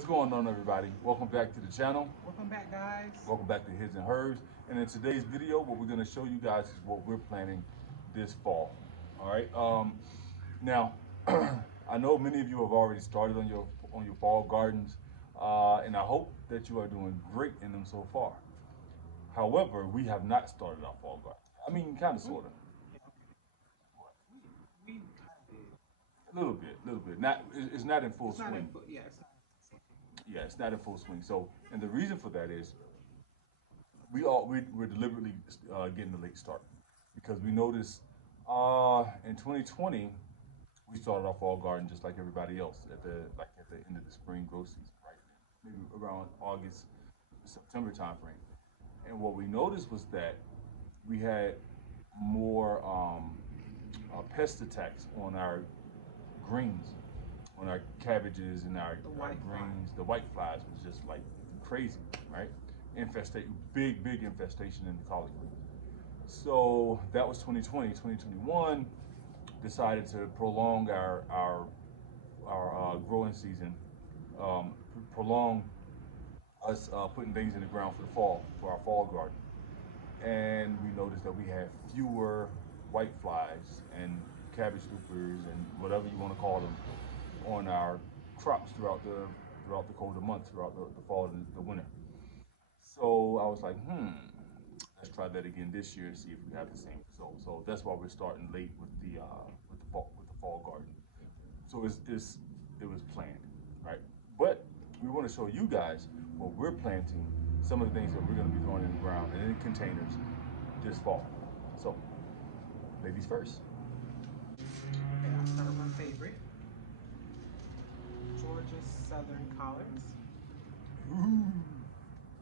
What's going on, everybody? Welcome back to the channel. Welcome back, guys. Welcome back to His and Hers. And in today's video, what we're going to show you guys is what we're planting this fall. All right. Now, I know many of you have already started on your fall gardens, and I hope that you are doing great in them so far. However, we have not started our fall garden. I mean, kind of, sort of. We kind of did. A little bit. Not, it's not in full It's not swing. yeah, it's not. Yeah, it's not in full swing. So, and the reason for that is we're deliberately getting a late start because we noticed in 2020 we started our fall garden just like everybody else at the end of the spring growth season, right? Maybe around August, September timeframe. And what we noticed was that we had more pest attacks on our greens, on our cabbages and our greens. The white flies was just like crazy, right? Big infestation in the collard green. So that was 2020. 2021 decided to prolong our growing season, prolong us putting things in the ground for the fall, for our fall garden. And we noticed that we had fewer white flies and cabbage loopers and whatever you want to call them on our crops throughout the colder months, throughout the fall and the winter. So I was like, let's try that again this year and see if we have the same result. So that's why we're starting late with the fall garden. So it was planned, right? But we want to show you guys what we're planting, some of the things that we're going to be throwing in the ground and in containers this fall. So, ladies first. Okay, I'll start with my favorite. Georgia Southern Collards.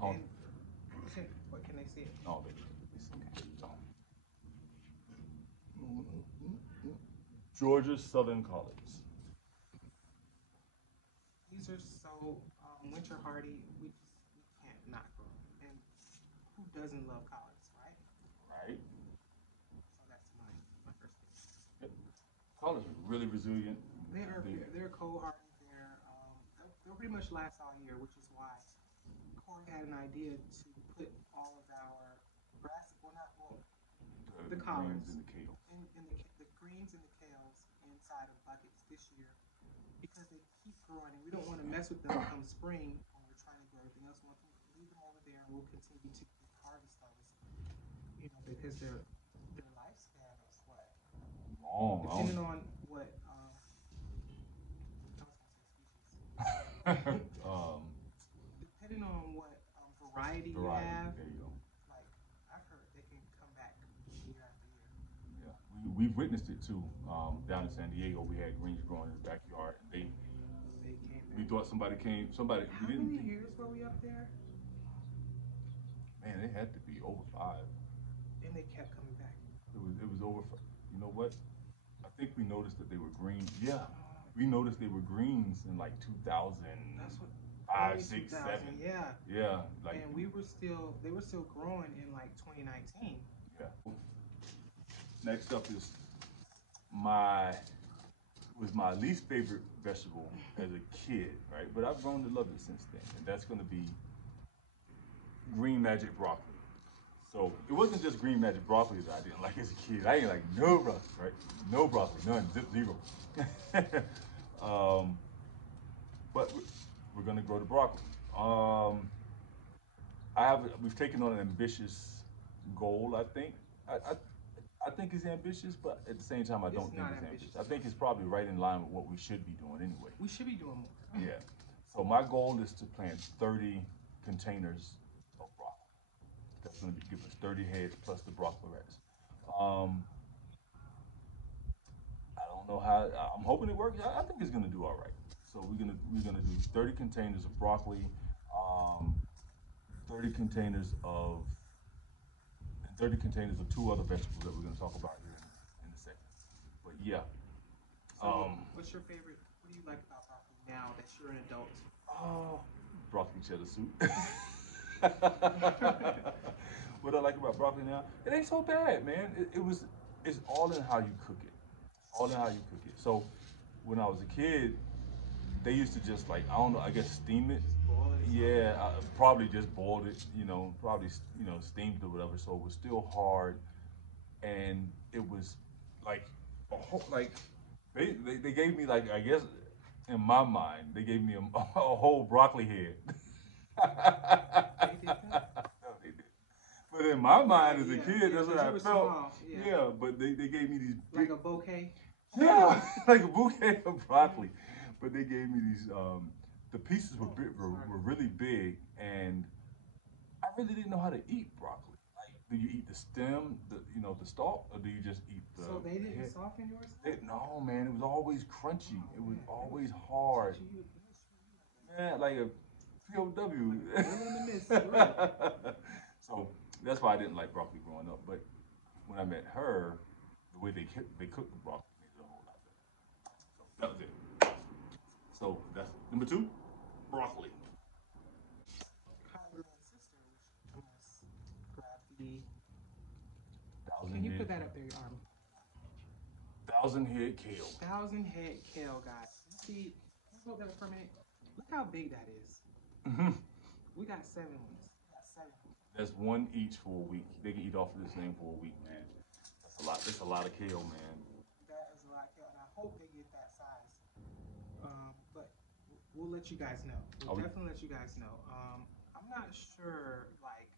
Oh, And what can they see it? oh, Georgia Southern Collards. These are so winter hardy. We can't not grow them. And who doesn't love collards, right? Right. So that's my first thing. Yep. Collards are really resilient. They're cold hardy. They'll pretty much last all year, which is why Corey had an idea to put all of our the collards and the kale. the greens and the kales inside of buckets this year because they keep growing and we don't want to mess with them come spring when we're trying to grow everything else. We want to leave them over there and we'll continue to harvest those, because their lifespan is what? Long. Depending on what I was gonna say species. Depending on what variety you have. There you go. Like I've heard they can come back year after year. Yeah, we've witnessed it too. Down in San Diego, we had greens growing in the backyard. They came We back. thought somebody came. How many years were we up there? Man, it had to be over 5. And they kept coming back. It was over. You know what? I think we noticed that they were green. Yeah, we noticed they were greens in like 2000. That's what. 5, 6, 7. Yeah. Yeah, like. And they were still growing in like 2019. Yeah. Next up is my least favorite vegetable as a kid, right? But I've grown to love it since then, and that's going to be green magic broccoli. So it wasn't just green magic broccoli that I didn't like as a kid. I ain't like no broccoli, right? No broccoli, none, zero. But we're gonna grow the broccoli. We've taken on an ambitious goal. I think I think it's ambitious, but at the same time, I don't think it's ambitious. I think it's probably right in line with what we should be doing anyway. We should be doing more. Yeah. So my goal is to plant 30 containers of broccoli. That's going to give us 30 heads plus the broccolets. I don't know how. I'm hoping it works. I think it's going to do all right. So we're gonna do 30 containers of broccoli, 30 containers of 2 other vegetables that we're going to talk about here in a second. But yeah. So what's your favorite? What do you like about broccoli now that you're an adult? Oh, broccoli cheddar soup. What I like about broccoli now, it ain't so bad, man. It's all in how you cook it. All in how you cook it. So when I was a kid, they used to just like, I don't know, I guess steam it. Just boil it or something. Yeah, probably just boiled it, probably steamed it or whatever. So it was still hard, and it was like like they gave me, like, I guess in my mind they gave me a whole broccoli head. They did that? No, they did. But in my mind as a Yeah, kid, yeah, that's what 'cause I you were felt. small, yeah. Yeah, but they gave me these Like big, a bouquet. yeah, like a bouquet of broccoli. But they gave me these. The pieces were were really big, and I really didn't know how to eat broccoli. Like, do you eat the stem, the stalk, or do you just eat the So they didn't head? soften yours? No, man, it was always crunchy. Oh It was man, always hard. Man, like a POW. Little in the midst, for real. So that's why I didn't like broccoli growing up. But when I met her, the way they cooked the broccoli made it a whole lot better. So that was it. So that's number two, broccoli. Kyler and sister, we must grab the. Thousand Can you head, put that up there, Army? thousand head kale. 1,000 head kale, guys. See, let's hold that for a minute. Look how big that is. Hmm. We got 7 ones. We got 7. That's one each for a week. They can eat off of this thing for a week, man. That's a lot. That's a lot of kale, man. That is a lot of kale, and I hope they get that size. But we'll let you guys know. We'll definitely let you guys know. I'm not sure, like,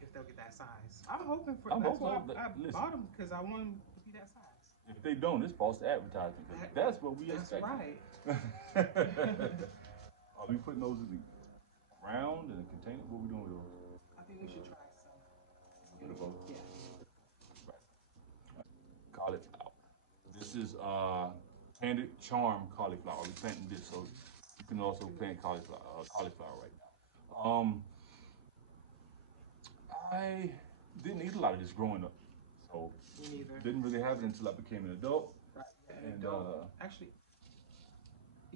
if they'll get that size. I'm hoping for. That's why I bought them, because I want them to be that size. If they don't, it's false advertising. That's what we That's expect. right. Are we putting those in the ground in a container? What are we doing with those? I think we should try some. A bit of both. Yeah. Right. Cauliflower. This is candied charm cauliflower. We're planting this, so you can also plant cauliflower right now. I didn't eat a lot of this growing up, so Me neither. didn't really have it until I became an adult. Right. Yeah, And actually,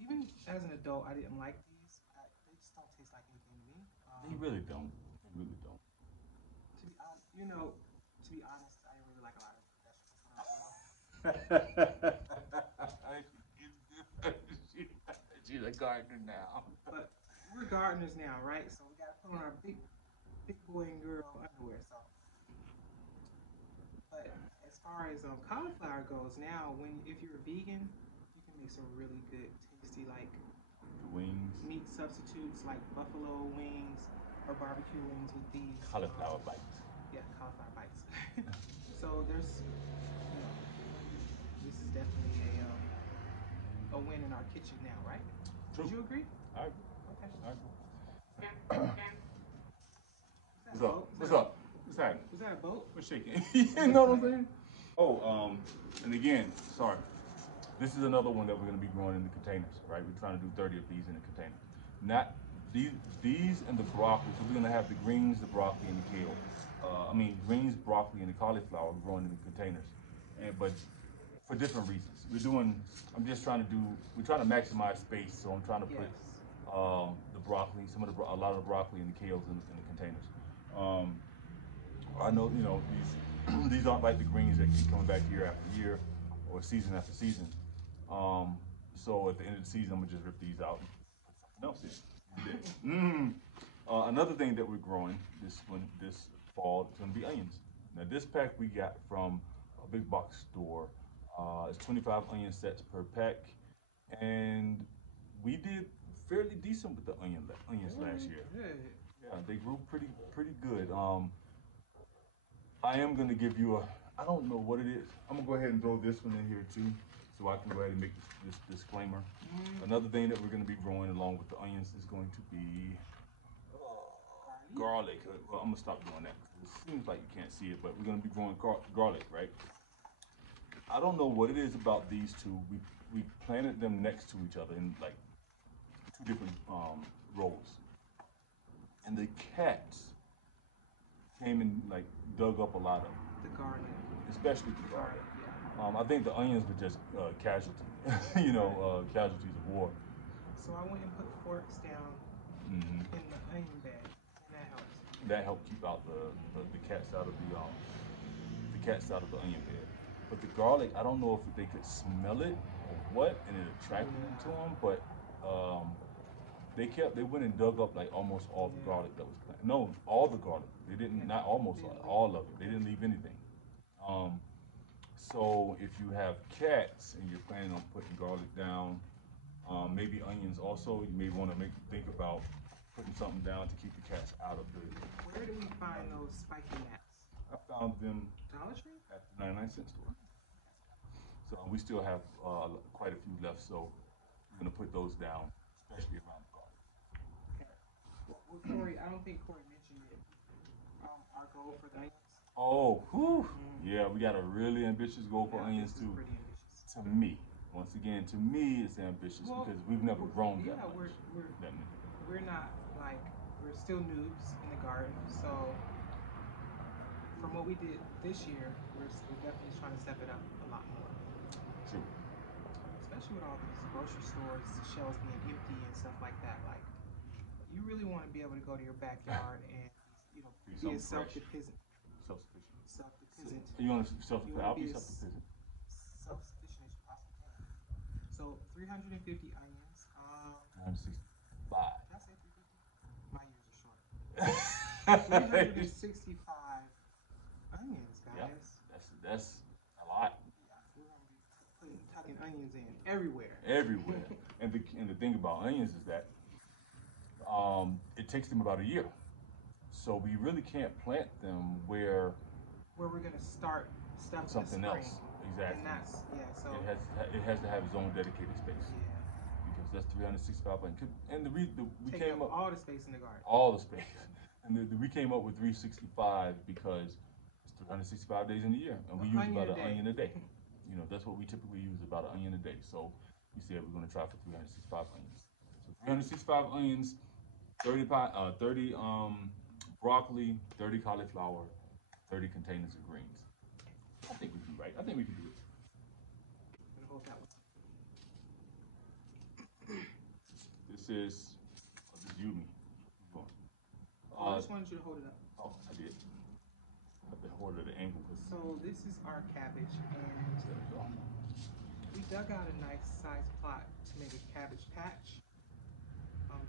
even as an adult, I didn't like these. They just don't taste like anything to me. they really don't. They really don't. To be honest, to be honest, I didn't really like a lot of vegetables. She's a gardener now. But we're gardeners now, right? So we gotta put on our big boy and girl underwear. So, but as far as cauliflower goes, now if you're a vegan, you can make some really good, tasty Wings. meat substitutes like buffalo wings or barbecue wings with these Cauliflower bites. Yeah, cauliflower bites. So there's, this is definitely a win in our kitchen now, right? True. Would you agree? I agree. Okay. I agree. What's up? What's up? What's happening? Was that a boat? What's shaking? You know what I'm saying? Oh, and again, sorry. This is another one that we're going to be growing in the containers, right? We're trying to do 30 of these in a container. Not these and the broccoli. So we're going to have the greens, the broccoli, and the kale. Greens, broccoli, and the cauliflower growing in the containers. But for different reasons. We're trying to maximize space. So I'm trying to put the broccoli, a lot of the broccoli and the kales in the containers. I know, these aren't like the greens that keep coming back year after year or season after season. So at the end of the season, I'm gonna just rip these out and put something else in. Another thing that we're growing this fall is gonna be onions. Now this pack we got from a big box store. It's 25 onion sets per pack, and we did fairly decent with the onions last year. Yeah, they grew pretty good. I am gonna give you I don't know what it is. I'm gonna go ahead and throw this one in here too, so I can go ahead and make this disclaimer. Another thing that we're gonna be growing along with the onions is going to be garlic. Well, I'm gonna stop doing that because it seems like you can't see it, but we're gonna be growing garlic, right? I don't know what it is about these two. We planted them next to each other in like 2 different rows, and the cats came and like dug up a lot of The garlic. especially the garlic. Yeah. I think the onions were just casualties of war. So I went and put forks down in the onion bed, and that helps. That helped keep out the cats out of the onion bed. But the garlic, I don't know if they could smell it what, and it attracted them to them. But they went and dug up like almost all the garlic that was planted. No, all the garlic. They didn't, not almost all of it. They didn't leave anything. Um, so if you have cats and you're planning on putting garlic down, maybe onions also, you may want to think about putting something down to keep the cats out of the. Where do we find those spiky gnats? I found them Dollar Tree? at the 99-cent store. So we still have quite a few left, so we're gonna put those down, especially around the garden. Okay. Well, Corey, I don't think Corey mentioned it. Our goal for the onions. Oh, whew. Yeah, we got a really ambitious goal for onions This is too. pretty ambitious. To me, once again, to me, it's ambitious because we've never grown that much. We're not like, we're still noobs in the garden. So from what we did this year, we're definitely trying to step it up a lot more. True. Especially with all these grocery stores, shelves being empty and stuff like that. Like, you really want to be able to go to your backyard and, you know, be a self-sufficient. Self-sufficient. You want to self-sufficient? I'll be self-sufficient. Self-sufficient as you possibly can. So 350 onions. 365. Did I say 350? My years are short. 365 onions, guys. Yeah, that's a lot. Yeah, we're gonna be tucking onions in everywhere. Everywhere. and the thing about onions is that it takes them about a year. So we really can't plant them where we're gonna start stuff something else. Exactly. And that's so it has to have its own dedicated space. Yeah. Because that's 365 onions. And we came up all the space in the garden. All the space. And we came up with 365 because it's 365 days in a year, and we use about an onion a day. You know, that's what we typically use, about an onion a day. So we said we're going to try for 365 onions. So 365 onions, 30 broccoli, 30 cauliflower, 30 containers of greens. I think we can do right. I think we can do it. I'm gonna hold that one. This is you, me. I just wanted you to hold it up. Oh, I did. I have to hold it at an angle. So this is our cabbage, and we dug out a nice sized plot to make a cabbage patch.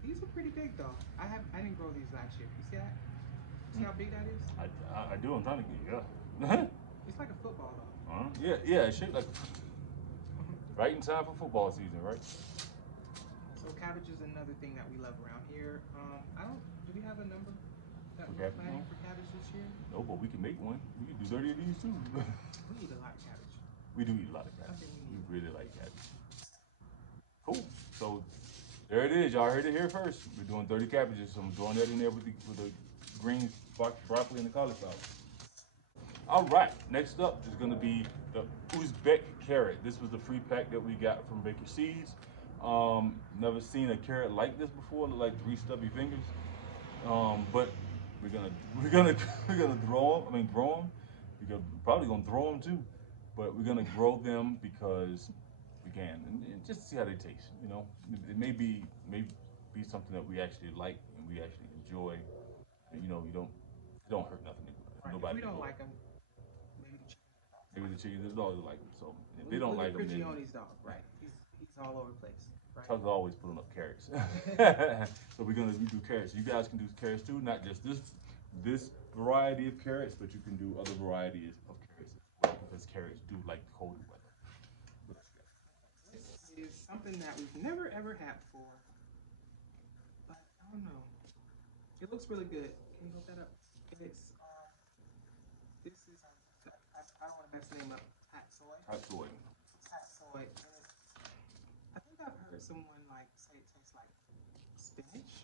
These are pretty big though. I didn't grow these last year. You see that? See how big that is? I do. I'm trying to get yeah. It's like a football though. Yeah. It's shaped like right in time for football season, right? So cabbage is another thing that we love around here. Do we have a number that we're planning for cabbage this year? No, but we can make one. We can do 30 of these too. We eat a lot of cabbage. We do eat a lot of cabbage. We really like cabbage. Cool. So there it is. Y'all heard it here first. We're doing 30 cabbages. So I'm throwing that in there with the greens, broccoli, and the cauliflower. All right. Next up is going to be the Uzbek carrot. This was the free pack that we got from Baker Seeds. Never seen a carrot like this before. Look like 3 stubby fingers. But we're gonna grow them. We're probably gonna throw them too, but we're gonna grow them because we can, and just to see how they taste. You know, it may be something that we actually like and we actually enjoy. And, you know, it don't hurt nothing. Right. Nobody. If we don't like them, maybe the chicken, the dogs like them. So if they don't like them, then Prigioni's dog, right? He's all over the place. Right. Tuck's always pulling up carrots. So we do carrots. You guys can do carrots too, not just this variety of carrots, but you can do other varieties of carrots as well, because carrots do like cold weather. This is something that we've never ever had before, but I don't know. It looks really good. Can you hold that up? It's this is I don't want to mess the name up. Pat soy. Pat soy. Pat soy. I think I've heard someone like say it tastes like spinach.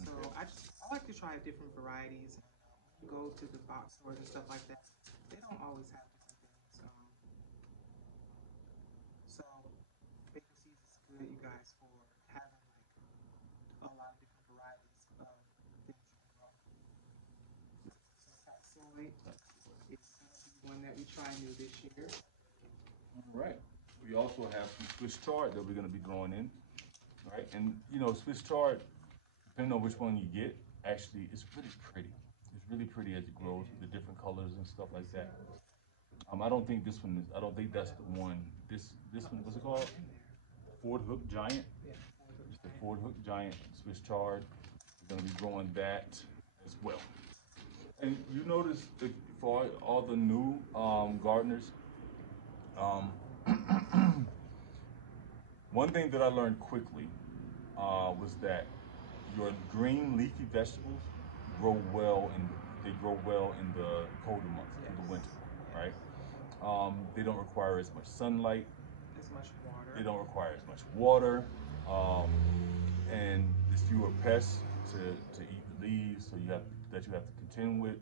So I like to try different varieties. When you go to the box stores and stuff like that, they don't always have different things. So Baker Seeds is good, you guys, for having like a lot of different varieties of things you can grow. So Pat soy is one that we try new this year. All right. We also have some Swiss chard that we're going to be growing in. All right. And, you know, Swiss chard, depending on which one you get, actually, it's really pretty. It's really pretty as it grows with the different colors and stuff like that. I don't think this one is. I don't think that's the one. This one. What's it called? Ford Hook Giant. Yeah, It's the Ford Hook Giant Swiss chard. We're gonna be growing that as well. And you notice if, for all the new gardeners, um, one thing that I learned quickly was that your green leafy vegetables grow well in they grow well in the colder months, in the winter, right? They don't require as much sunlight. as much water. They don't require as much water, um, and there's fewer pests to eat the leaves, so you have to contend with,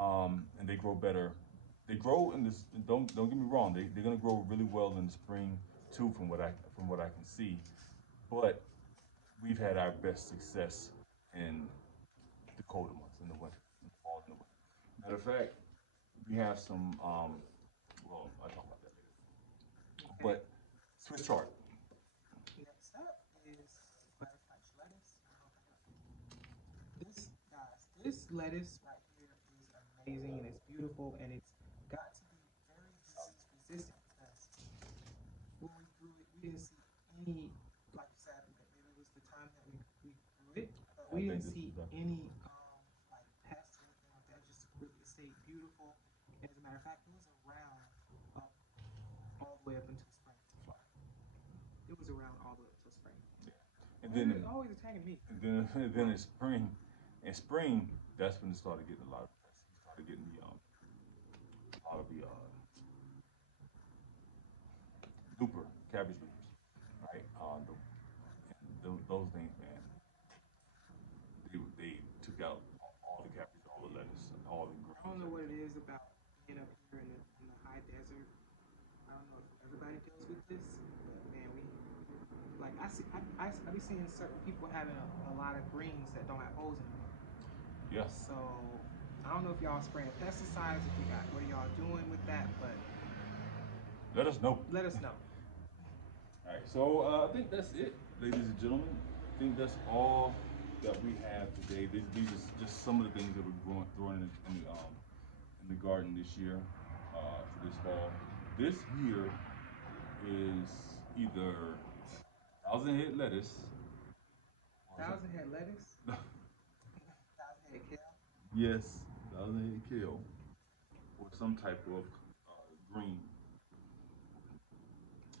and they grow better. They grow in this. Don't get me wrong. They're gonna grow really well in the spring too, from what I can see, but we've had our best success in the colder months, in the winter, in the fall and the winter. Matter of fact, we have some. Well, I'll talk about that later. Okay. But Swiss chard. Next up is butterfly lettuce. This lettuce right here is amazing and it's beautiful and it's got to be very disease resistant because when we grew it, we didn't see any, like you said, maybe it was the time that we grew it, but I we think didn't this see is the. any like pests or anything like that. It just really it stayed beautiful. And as a matter of fact, it was around up all the way up until spring. It was around all the way up until spring. And They're then, always attacking me. and then in spring, that's when it started getting a lot of pests. We started getting a lot of the looper, cabbage loopers, right? Those things, man, they took out all the cabbage, all the lettuce, all the I don't greens, know what it everything. is about being up here in the high desert. I don't know if everybody deals with this, but man, we like I be seeing certain people having a lot of greens that don't have holes anymore. Yeah. So I don't know if y'all spraying pesticides, if you got what are y'all doing with that, but Let us know. let us know. All right, so I think that's it, ladies and gentlemen. I think that's all that we have today. These are just some of the things that we're throwing in the garden this year, for this fall. This here is either thousand head lettuce or Thousand head lettuce, thousand head kale. yes, thousand head kale or some type of green,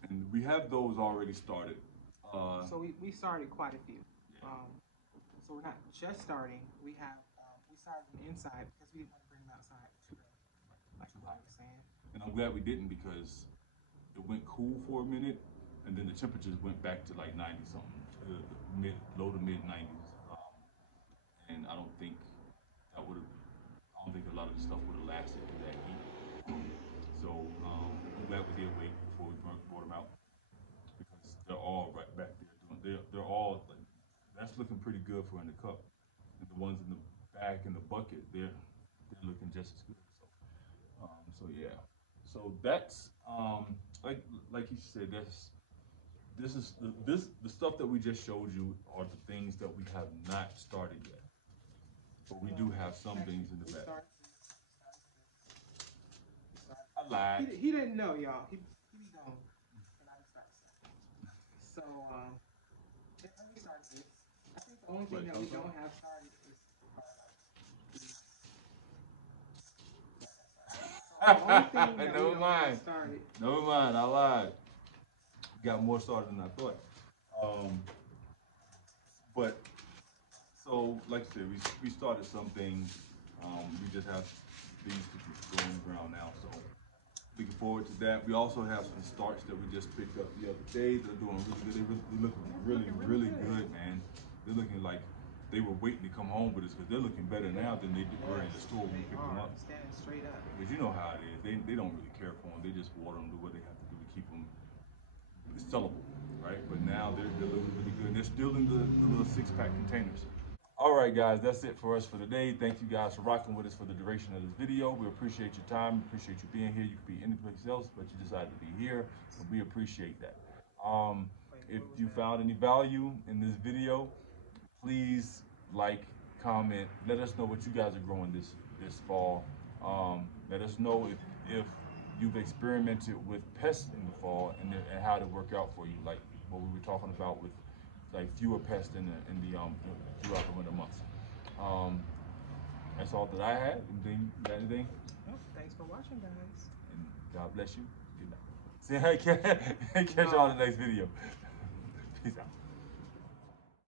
and we have those already started. So we started quite a few. So we're not just starting. We started them inside because we didn't want to bring them outside too early, like I was saying. And I'm glad we didn't because it went cool for a minute, and then the temperatures went back to like 90 something, low to mid 90s, and I don't think a lot of the stuff would have lasted through that heat. So I'm glad we did wait before we brought them out because they're all right back there doing. They're all like that's looking pretty good for in the cup, and the ones in the back in the bucket they're looking just as good. So yeah. So that's like you said. The stuff that we just showed you are the things that we have not started yet, but we do have some things in the back. I lied. He didn't know, y'all. He be gone. And I just started stuff. So yeah, we started this. I think the only thing that we don't have started is the only thing that we don't have started. Never mind. I lied. Got more started than I thought. But so, like I said, we started some things. We just have these to go on the ground now. So looking forward to that. We also have some starts that we just picked up the other day. They're doing really good. They're looking really good, man. They're looking like they were waiting to come home with us because they're looking better now than they were in the store when we picked them up. Standing straight up. Because you know how it is. They don't really care for them. They just water them, do what they have to do to keep them sellable, right? But now they're looking really good. They're still in the little 6-pack containers. All right, guys, that's it for us for today. Thank you guys for rocking with us for the duration of this video. We appreciate your time. Appreciate you being here. You could be anyplace else, but you decided to be here, so we appreciate that. If you found any value in this video, please like, comment. Let us know what you guys are growing this fall. Let us know if you've experimented with pests in the fall and how to work out for you, like what we were talking about with like fewer pests in the throughout the winter months. Um, that's all that I had. Anything, you got anything? Oh, thanks for watching, guys. And God bless you. Good night. See, catch y'all in the next video. Peace out.